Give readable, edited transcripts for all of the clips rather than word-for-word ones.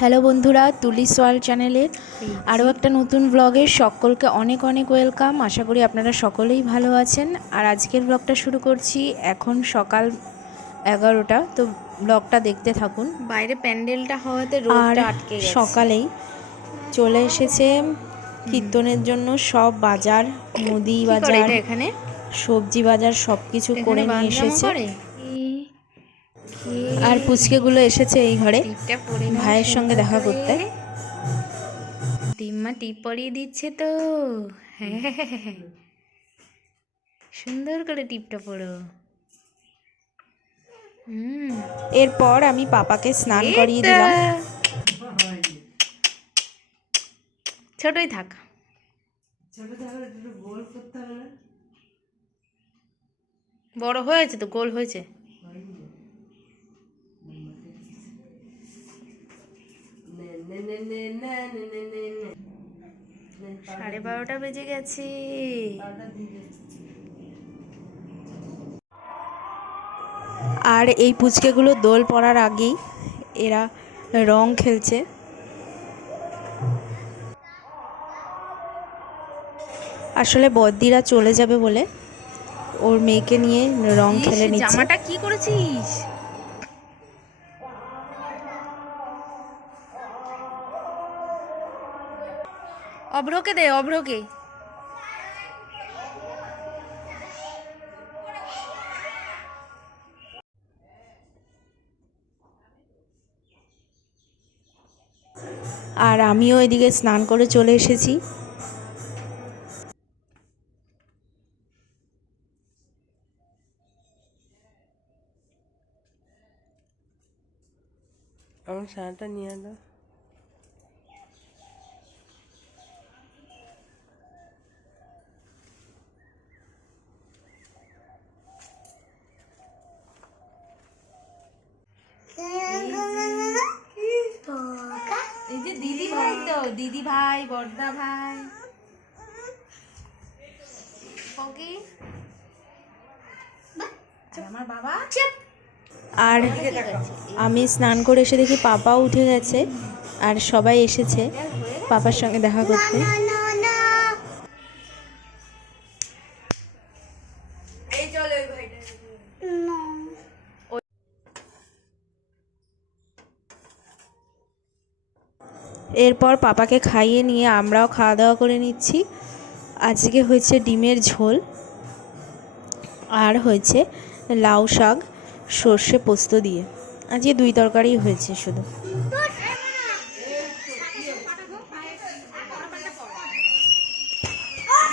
Hello বন্ধুরা, তুলিস world চ্যানেলের আরও একটা নতুন ব্লগে সকলকে অনেক অনেক ওয়েলকাম। আশা করি আপনারা সকলেই ভালো আছেন। আর আজকের ব্লগটা শুরু করছি। এখন সকাল 11টা, তো ব্লগটা দেখতে থাকুন। বাইরে প্যান্ডেলটা হওয়াতে আর রোদটা আটকে গেছে। সকালেই চলে এসেছে কীর্তনের জন্য সব বাজার, মুদি বাজার, এখানে সবজি বাজার সব কিছু করে নিয়ে এসেছে। আর পুচকেগুলো এসেছে এই ঘরে ভাইয়ের সঙ্গে দেখা করতে। ডিম্মা টিপ পরিয়ে দিচ্ছে তো। হ্যাঁ, সুন্দর করে টিপটা পড়ো। এরপর আমি পাপাকে স্নান করিয়ে দিলাম। ছোটই থাক, বড় হয়েছে তো, গোল হয়েছে। 12:30 বেজে গেছে। আর এই পুচকেগুলো দোল পড়ার আগেই এরা রং খেলছে। আসলে বদ্দিরা চলে যাবে বলে ওর মেয়েকে নিয়ে রং খেলে নিচ্ছে। জামাটা কি করেছিস? অভ্রকে দে, অভ্রকে। আর আমিও এদিকে স্নান করে চলে এসেছি। আমার শাড়িটা নিয়ে এলো। এই যে দিদি ভাই, তো দিদি ভাই, বড়দা ভাই। আমার বাবা। আর আমি স্নান করে এসে দেখি পাপাও উঠে গেছে আর সবাই এসেছে পাপার সঙ্গে দেখা করতে। এরপর পাপাকে খাইয়ে নিয়ে আমরাও খাওয়া দাওয়া করে নিচ্ছি। আজকে হয়েছে ডিমের ঝোল আর হয়েছে লাউ শাক সর্ষে পোস্ত দিয়ে। আজকে 2 তরকারি হয়েছে শুধু।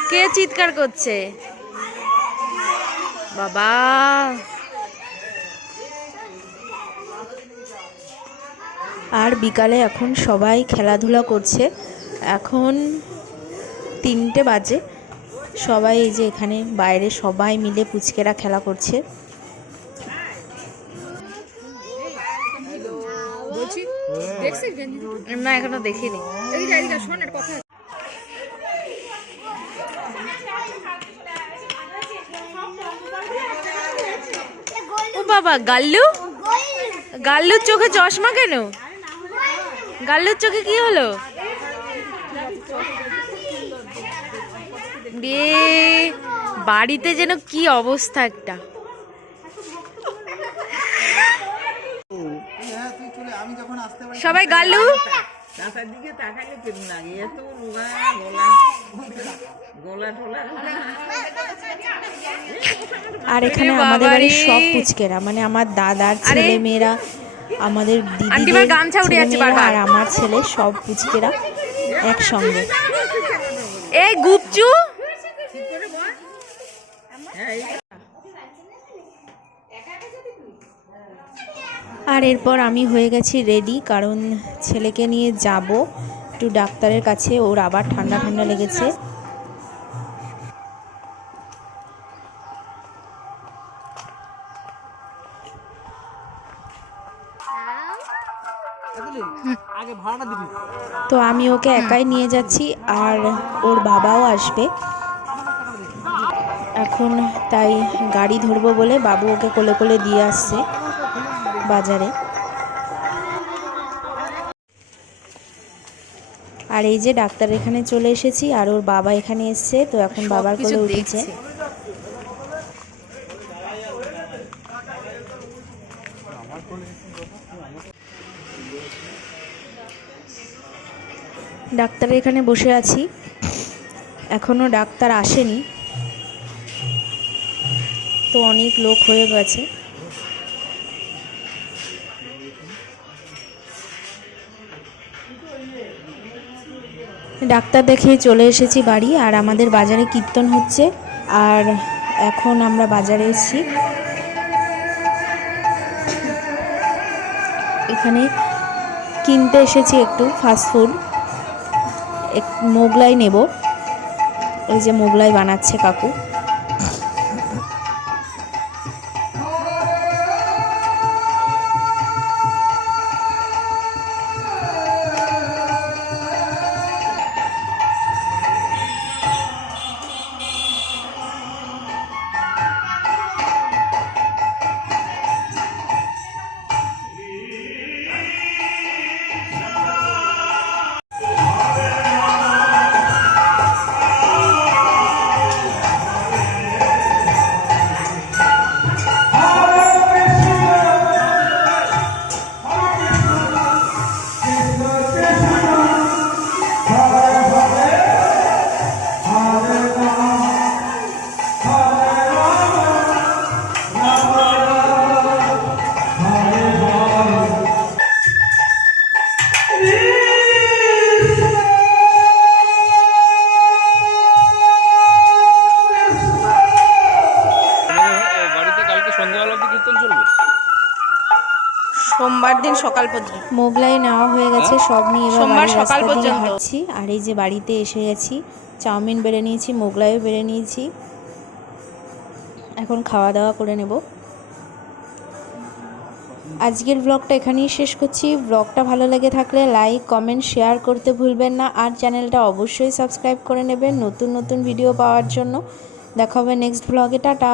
কে চিৎকার করছে বাবা? আর বিকালে এখন সবাই খেলাধুলা করছে। এখন 3টে বাজে। সবাই এই যে এখানে বাইরে সবাই মিলে পুচকেরা খেলা করছে। না, এখনো দেখিনি। ও বাবা, গাল্লু, গাল্লুর চোখে চশমা কেন? গাল্লুর চোখে কি হলো? বাড়িতে যেন কি অবস্থা একটা। সবাই গাল্লু। আর এখানে আমাদের বাড়ির সব পুচকেরা, মানে আমার দাদার ছেলে মেয়েরা, আমাদের দিদিদের ছেলেমেয়েরা আর আমার ছেলে, সব পুচকেরা একসঙ্গে। এই গুপচু, আর এরপর আমি হয়ে গেছি রেডি, কারণ ছেলেকে নিয়ে যাব একটু ডাক্তারের কাছে। ওর আবার ঠান্ডা ঠান্ডা লেগেছে। তো আমি ওকে একাই নিয়ে যাচ্ছি আর ওর বাবাও আসবে এখন, তাই গাড়ি ধরবো বলে বাবু ওকে কোলে কোলে দিয়ে আসছে বাজারে। আর এই যে ডাক্তার এখানে চলে এসেছি, আর ওর বাবা এখানে এসছে, তো এখন বাবার কোলে উঠেছে। ডাক্তার এখানে বসে আছি, এখনো ডাক্তার আসেনি, তো অনেক লোক হয়ে গেছে। ডাক্তার দেখে চলে এসেছি বাড়ি। আর আমাদের বাজারে কীর্তন হচ্ছে, আর এখন আমরা বাজারে এসেছি। এখানে কিনতে এসেছি একটু ফাস্টফুড, মোগলাই নেব। ওই যে মোগলাই বানাচ্ছে কাকু। সোমবার দিন সকাল পর্যন্ত। মোগলাই নেওয়া হয়ে গেছে, সব নিয়ে এবার সোমবার বাড়ির সকাল রাস্তা দিয়ে পর্যন্ত হাঁটছি। আর এই যে বাড়িতে এসে গেছি, চাউমিন বেড়ে নিয়েছি, মোগলাইও বেড়ে নিয়েছি, এখন খাওয়া দাওয়া করে নেব। আজকের ব্লগটা এখানেই শেষ করছি। ব্লগটা ভালো লেগে থাকলে লাইক, কমেন্ট, শেয়ার করতে ভুলবেন না। আর চ্যানেলটা অবশ্যই সাবস্ক্রাইব করে নেবেন নতুন নতুন ভিডিও পাওয়ার জন্য। দেখা হবে নেক্সট ব্লগে। টাটা।